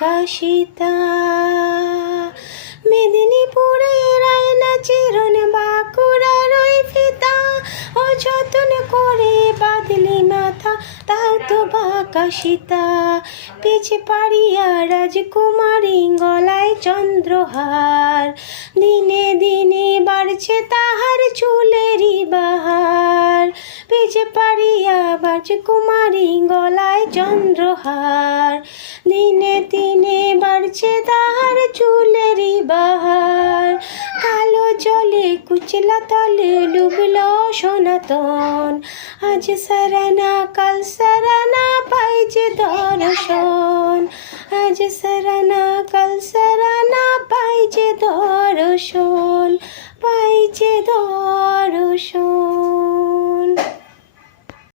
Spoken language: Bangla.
বাঁকা সীতা। মেদিনীপুরের আয়না চিরন বাঁকুড়ার ওই ফিতা, অযত্ন করে বাঁধলি মাথা, তাও তো বাঁকা সীতা। পিছে পাড়িয়া রাজকুমারী গলায় চন্দ্রহার, দিনে দিনে বাড়ছে তাহার চুলেরই বাহার। পিছে পাড়িয়া রাজকুমারী গলায় চন্দ্রহার, দিনে দিনে বাড়ছে তাহার চুলেরই বাহার। কালো জলে কুচলা তলে ডুবলো সনাতন, আজ সারানা কাল সারানা পাই যে দর্শন, আজ সারানা কাল সারানা পাই যে